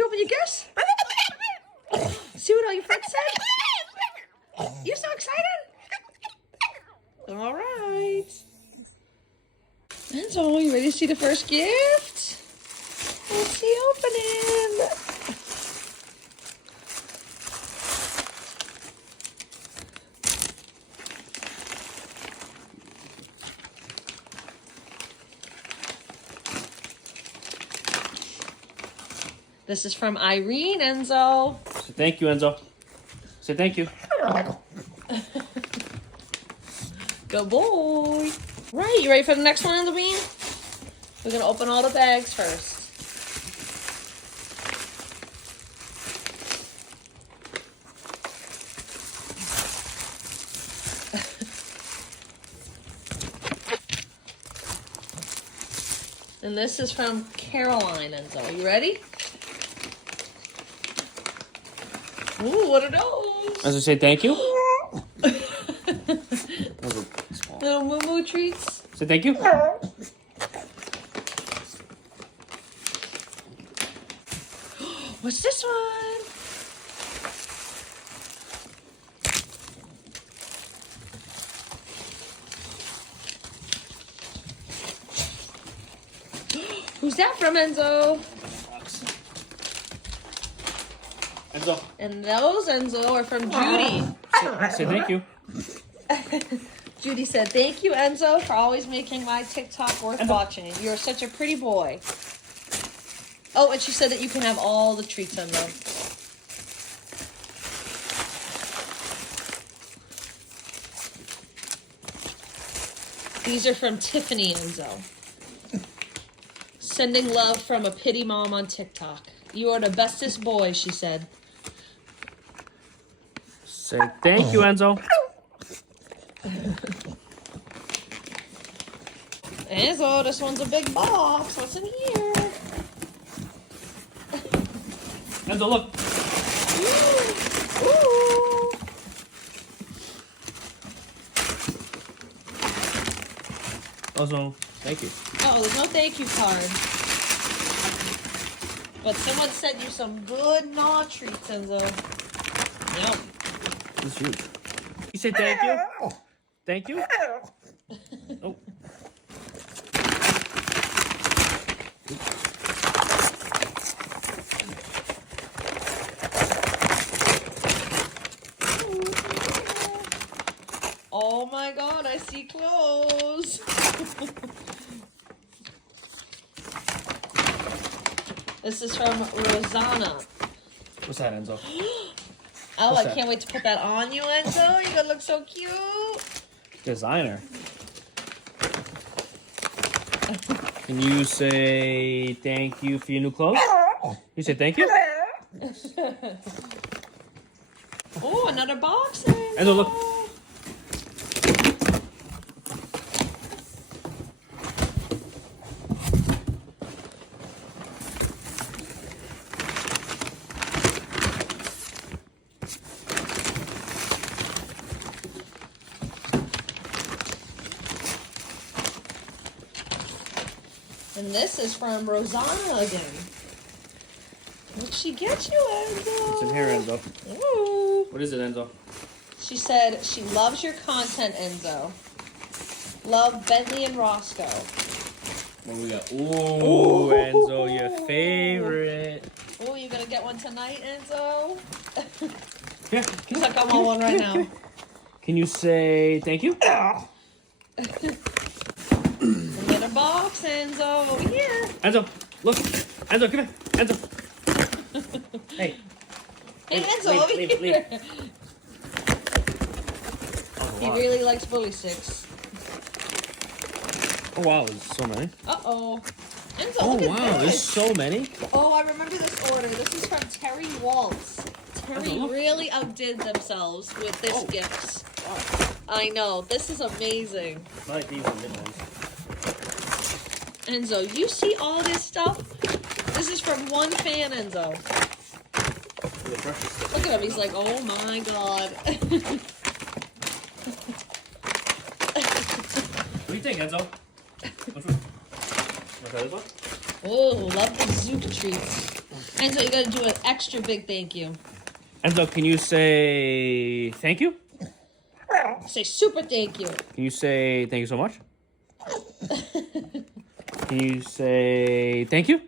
you open your gifts? See what all your friends said? You're so excited? All right. Enzo, you ready to see the first gift? Let's see opening. This is from Irene, Enzo. Say thank you, Enzo. Say thank you. Good boy. Right, you ready for the next one, Enzo Bean? We're gonna open all the bags first. And this is from Caroline, Enzo. You ready? Ooh, what are those? Enzo, say thank you. Little moo moo treats. Say thank you. What's this one? Who's that from, Enzo? Enzo. And those, Enzo, are from Judy. Say thank you. Judy said, thank you, Enzo, for always making my TikTok worth watching. You're such a pretty boy. Oh, and she said that you can have all the treats, Enzo. These are from Tiffany, Enzo. Sending love from a pity mom on TikTok. You are the bestest boy, she said. Say thank you, Enzo. Enzo, this one's a big box. What's in here? Enzo, look. Ooh. Also, thank you. Oh, there's no thank you card. But someone sent you some good gnaw treats, Enzo. Yep. This is huge. You say thank you? Thank you? Oh. Oh my god, I see clothes. This is from Rosanna. What's that, Enzo? Oh, What's I that? can't wait to put that on you, Enzo. You're gonna look so cute. Designer. Can you say thank you for your new clothes? You say thank you? Oh, another box, Enzo. Enzo, look. And this is from Rosanna again. What'd she get you, Enzo? What's in here, Enzo? Ooh. What is it, Enzo? She said she loves your content, Enzo. Love Bentley and Roscoe. What we got? Ooh, Enzo, your favorite. Oh, you gonna get one tonight, Enzo? Yeah. Because I want one right now. Can you say thank you? Another box, Enzo. Over here. Enzo, look. Enzo, come here. Enzo. Hey. Hey, Enzo, leave, over leave, here. leave. He really likes bully sticks. Oh, wow, there's so many. Uh-oh. Enzo, Oh, look at wow, there's this. so many. Oh, I remember this order. This is from Terry Waltz. Terry Enzo, really outdid themselves with this Oh. gift. Wow. I know. This is amazing. It's not like these are mid ones. Enzo, you see all this stuff? This is from one fan, Enzo. Look at him. He's like, oh my god. What do you think, Enzo? Which one? Want to try this one? Oh, love the Zook treats. Enzo, you gotta do an extra big thank you. Enzo, can you say thank you? Say super thank you. Can you say thank you so much? Can you say thank you?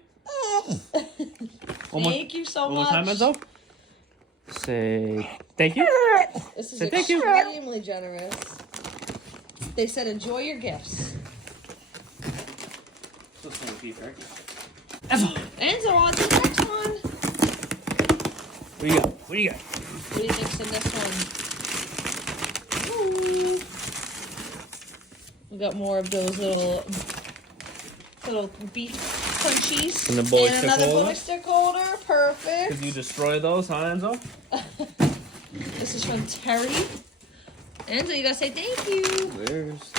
Thank you so one much. more time, Enzo. Say thank you. This is Say thank you. extremely generous. They said enjoy your gifts. Enzo, on to the next one. What do you got? What do you got? What do you think's in this one? Ooh. We got more of those little beef crunchies. And the bully stick another holder. bully stick holder. Perfect. Could you destroy those, huh, Enzo? This is from Terry. Enzo, you gotta say thank you. Where's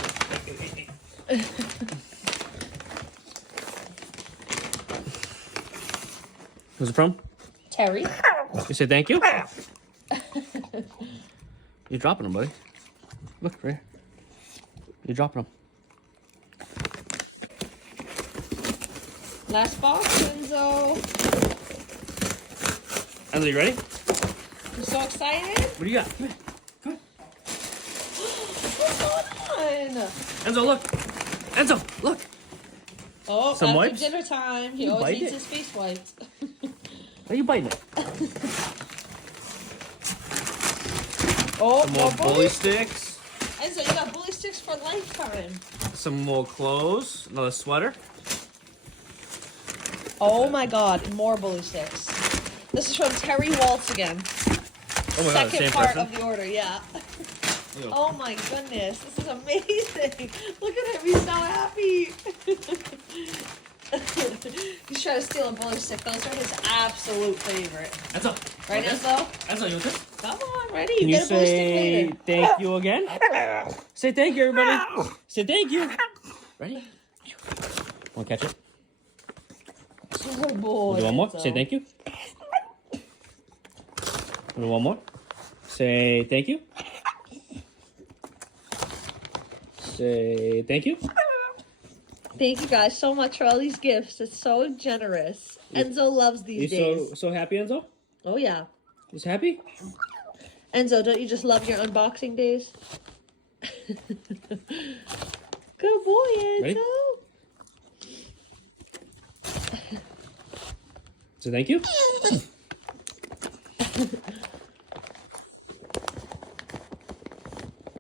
Who's it from? Terry. You say thank you? You're dropping them, buddy. Look, right here. You're dropping them. Last box, Enzo. Enzo, you ready? I'm so excited. What do you got? Come here. Come here. What's going on? Enzo, look. Enzo, look. Oh, Some after wipes? dinner time, he You always bite eats it? his face wipes. Are you biting it? Oh, Some more bully sticks. Enzo, you got bully sticks for lifetime. Some more clothes. Another sweater. Oh my God, more bully sticks. This is from Terry Waltz again. Oh my god, the Second same part person. of the order, yeah. Ew. Oh my goodness, this is amazing. Look at him, he's so happy. He's trying to steal a bully stick. Those are his absolute favorite. Enzo. Right, okay. Enzo? Enzo, you want this? Come on, ready? Can you get a bully stick say later. thank you again? Say thank you, everybody. Say thank you. Ready? Want to catch it? Oh boy. Do one more. Enzo. Say thank you. Do one more. Say thank you. Say thank you. Thank you guys so much for all these gifts. It's so generous. Enzo loves these days. So happy, Enzo? Oh yeah. He's happy? Enzo, don't you just love your unboxing days? Good boy, Enzo. Ready? Say thank you.